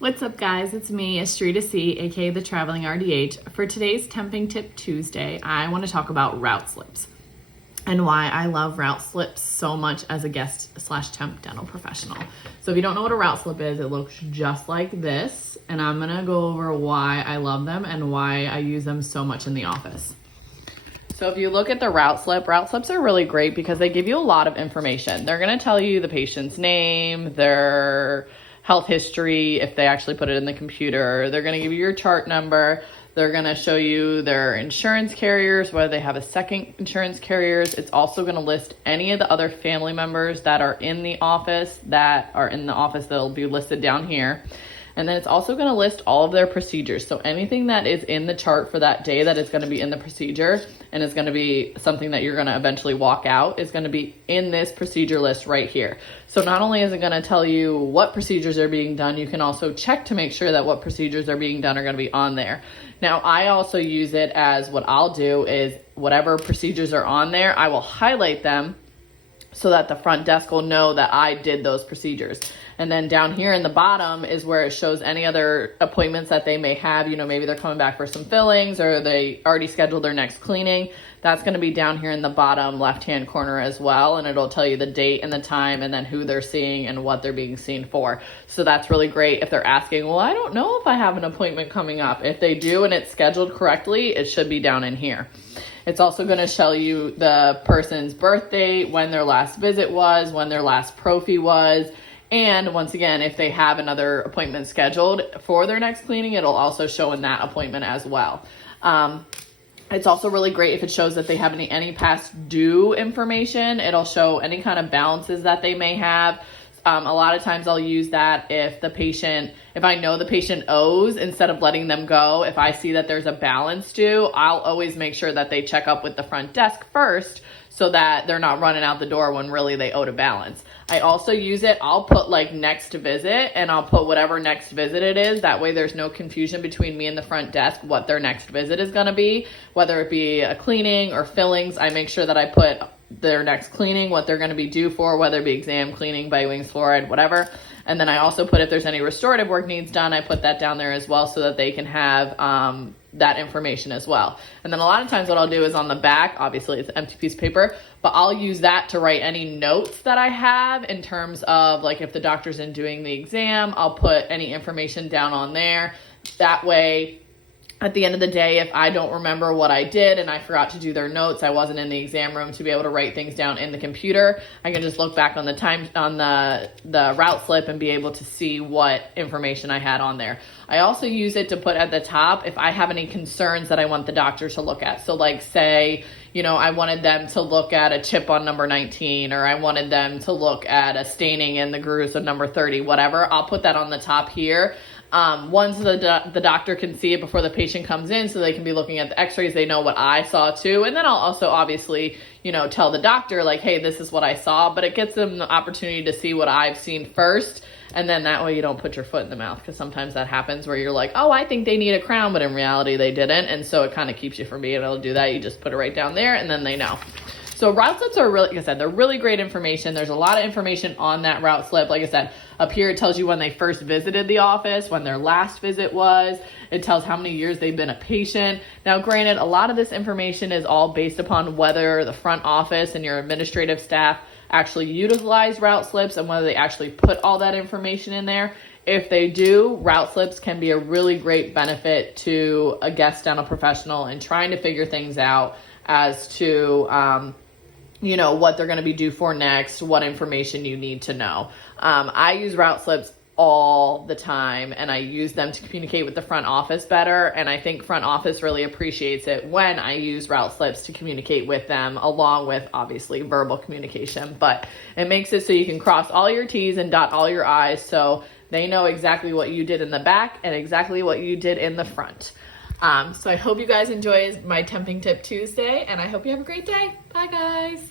What's up, guys? It's me, Estrita C, aka the Traveling RDH. For today's Temping Tip Tuesday, I want to talk about route slips and why I love route slips so much as a guest/temp dental professional. So if you don't know what a route slip is, it looks just like this, and I'm gonna go over why I love them and why I use them so much in the office. So if you look at the route slips are really great because they give you a lot of information. They're gonna tell you the patient's name, their health history, if they actually put it in the computer. They're going to give you your chart number. They're going to show you their insurance carriers, whether they have a second insurance carriers. It's also going to list any of the other family members that are in the office that'll be listed down here. And then it's also going to list all of their procedures. So anything that is in the chart for that day that is going to be in the procedure and is going to be something that you're going to eventually walk out is going to be in this procedure list right here. So not only is it going to tell you what procedures are being done, you can also check to make sure that what procedures are being done are going to be on there. Now, I also use it as what I'll do is whatever procedures are on there, I will highlight them so that the front desk will know that I did those procedures. And then down here in the bottom is where it shows any other appointments that they may have. You know, maybe they're coming back for some fillings or they already scheduled their next cleaning. That's going to be down here in the bottom left-hand corner as well. And it'll tell you the date and the time and then who they're seeing and what they're being seen for. So that's really great if they're asking, well, I don't know if I have an appointment coming up. If they do and it's scheduled correctly, it should be down in here. It's also going to show you the person's birth date, when their last visit was, when their last prophy was. And once again, if they have another appointment scheduled for their next cleaning, it'll also show in that appointment as well. It's also really great if it shows that they have any past due information. It'll show any kind of balances that they may have. A lot of times I'll use that if I know the patient owes, instead of letting them go, if I see that there's a balance due, I'll always make sure that they check up with the front desk first so that they're not running out the door when really they owed a balance. I also use it, I'll put like next visit and I'll put whatever next visit it is. That way there's no confusion between me and the front desk what their next visit is gonna be, whether it be a cleaning or fillings. I make sure that I put their next cleaning, what they're going to be due for, whether it be exam, cleaning, bite wings, fluoride, whatever. And then I also put if there's any restorative work needs done, I put that down there as well so that they can have that information as well. And then a lot of times what I'll do is on the back, obviously it's an empty piece of paper, but I'll use that to write any notes that I have in terms of like if the doctor's in doing the exam, I'll put any information down on there. That way, at the end of the day, if I don't remember what I did and I forgot to do their notes, I wasn't in the exam room to be able to write things down in the computer, I can just look back on the route slip and be able to see what information I had on there. I also use it to put at the top if I have any concerns that I want the doctor to look at. So like say, you know, I wanted them to look at a chip on number 19, or I wanted them to look at a staining in the grooves of number 30, whatever. I'll put that on the top here. Once the doctor can see it before the patient comes in, so they can be looking at the x-rays, they know what I saw too. And then I'll also obviously, you know, tell the doctor like, hey, this is what I saw, but it gets them the opportunity to see what I've seen first. And then that way you don't put your foot in the mouth, because sometimes that happens where you're like, oh, I think they need a crown, but in reality they didn't. And so it kind of keeps you from being able to do that. You just put it right down there and then they know. So route slips are really, like I said, they're really great information. There's a lot of information on that route slip. Like I said, up here it tells you when they first visited the office, when their last visit was. It tells how many years they've been a patient. Now, granted, a lot of this information is all based upon whether the front office and your administrative staff actually utilize route slips and whether they actually put all that information in there. If they do, route slips can be a really great benefit to a guest dental professional in trying to figure things out as to, you know, what they're going to be due for next, what information you need to know. I use route slips all the time, and I use them to communicate with the front office better. And I think front office really appreciates it when I use route slips to communicate with them, along with obviously verbal communication. But it makes it so you can cross all your T's and dot all your I's, so they know exactly what you did in the back and exactly what you did in the front. So I hope you guys enjoy my Temping Tip Tuesday, and I hope you have a great day. Bye, guys.